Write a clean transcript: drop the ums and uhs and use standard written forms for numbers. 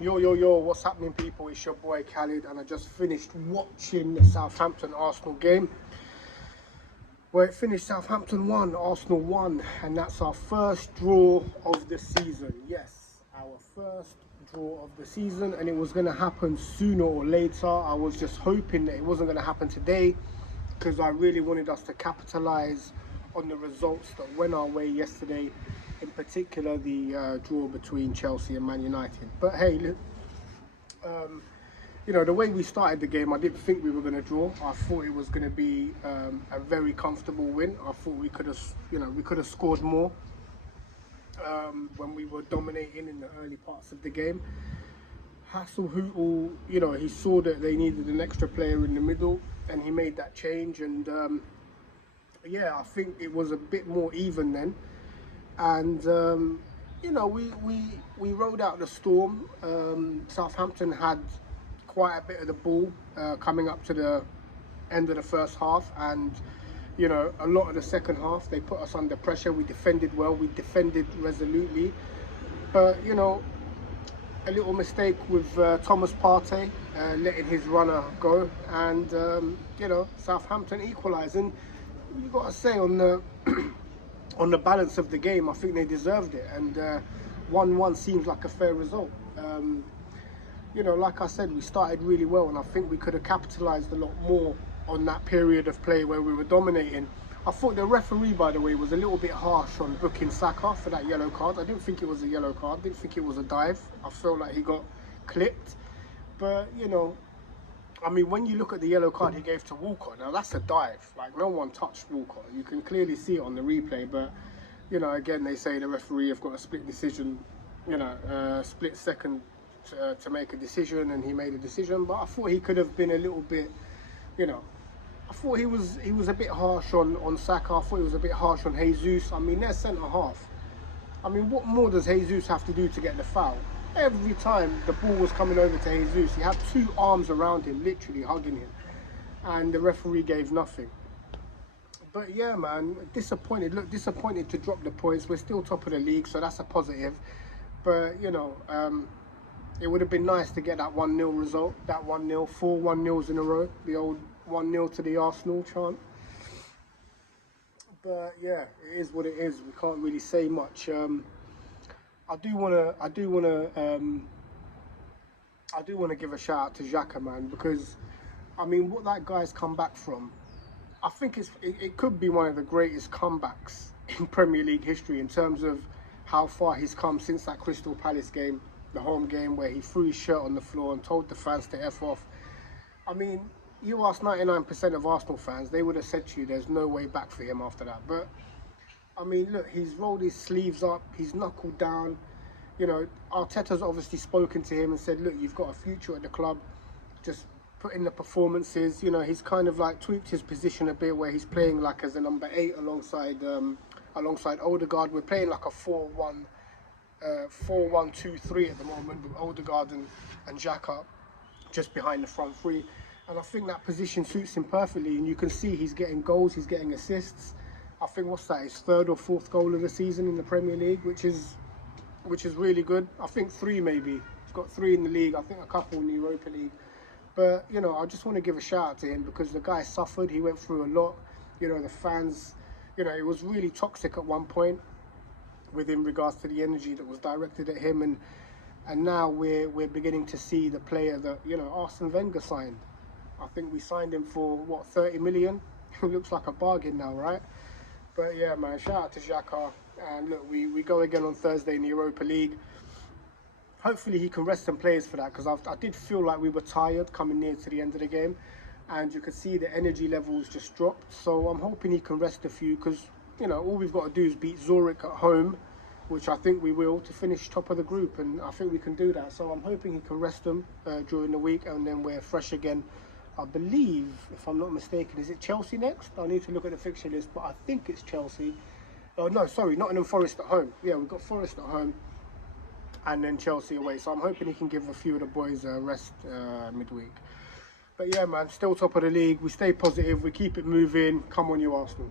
Yo, what's happening, people? It's your boy Khalid, and I just finished watching the Southampton Arsenal game. Well, it finished Southampton 1, Arsenal 1, and that's our first draw of the season. Yes, our first draw of the season, and it was going to happen sooner or later. I was just hoping that it wasn't going to happen today, because I really wanted us to capitalise on the results that went our way yesterday, in particular the draw between Chelsea and Man United. But hey, you know, the way we started the game, I didn't think we were going to draw. I thought it was going to be a very comfortable win. I thought we could have scored more when we were dominating in the early parts of the game. Hassel-Hootle, you know, he saw that they needed an extra player in the middle, and he made that change. And yeah, I think it was a bit more even then. And you know, we rode out the storm. Southampton had quite a bit of the ball coming up to the end of the first half, and you know, a lot of the second half they put us under pressure. We defended well, we defended resolutely, but you know, a little mistake with Thomas Partey letting his runner go, and you know, Southampton equalising. You got to say, on the on the balance of the game, I think they deserved it, and 1-1 seems like a fair result. You know, like I said, we started really well, and I think we could have capitalised a lot more on that period of play where we were dominating. I thought the referee, by the way, was a little bit harsh on booking Saka for that yellow card. I didn't think it was a yellow card. I didn't think it was a dive. I felt like he got clipped. But, you know, I mean, when you look at the yellow card he gave to Walcott, now that's a dive. Like, no one touched Walcott. You can clearly see it on the replay. But, you know, again, they say the referee have got a split decision, you know, split second to make a decision, and he made a decision. But I thought he could have been a little bit, you know, I thought he was a bit harsh on Saka. I thought he was a bit harsh on Jesus. I mean, they're centre half. I mean, what more does Jesus have to do to get the foul? Every time the ball was coming over to Jesus, he had two arms around him, literally hugging him, and the referee gave nothing. But yeah, man, disappointed. Look, disappointed to drop the points. We're still top of the league, so that's a positive. But you know, it would have been nice to get that 1-0 result, that 1-0, 4 1-0s in a row, the old 1-0 to the Arsenal chant. But yeah, it is what it is. We can't really say much. I do wanna give a shout out to Xhaka, man, because I mean, what that guy's come back from, I think it could be one of the greatest comebacks in Premier League history in terms of how far he's come since that Crystal Palace game, the home game, where he threw his shirt on the floor and told the fans to F off. I mean, you ask 99% of Arsenal fans, they would have said to you there's no way back for him after that. But I mean, look, he's rolled his sleeves up, he's knuckled down. You know, Arteta's obviously spoken to him and said, look, you've got a future at the club, just put in the performances. You know, he's kind of like tweaked his position a bit, where he's playing like as a number 8 alongside Odegaard. We're playing like a 4-1-2-3 at the moment, with Odegaard and Xhaka just behind the front three. And I think that position suits him perfectly, and you can see he's getting goals, he's getting assists. I think, what's that, his 3rd or 4th goal of the season in the Premier League, which is really good. I think 3 maybe. He's got 3 in the league, I think a couple in the Europa League. But, you know, I just want to give a shout out to him, because the guy suffered, he went through a lot. You know, the fans, you know, it was really toxic at one point within regards to the energy that was directed at him, and now we're beginning to see the player that, you know, Arsene Wenger signed. I think we signed him for, what, 30 million? It looks like a bargain now, right? But yeah, man, shout out to Xhaka. And look, we go again on Thursday in the Europa League. Hopefully he can rest some players for that, because I did feel like we were tired coming near to the end of the game, and you could see the energy levels just dropped. So I'm hoping he can rest a few, because, you know, all we've got to do is beat Zurich at home, which I think we will, to finish top of the group, and I think we can do that. So I'm hoping he can rest them during the week, and then we're fresh again. I believe, if I'm not mistaken, is it Chelsea next? I need to look at the fixture list, but I think it's Chelsea. Oh no, sorry, Nottingham Forest at home. Yeah, we've got Forest at home, and then Chelsea away. So I'm hoping he can give a few of the boys a rest midweek. But yeah, man, still top of the league. We stay positive, we keep it moving. Come on, you Arsenal.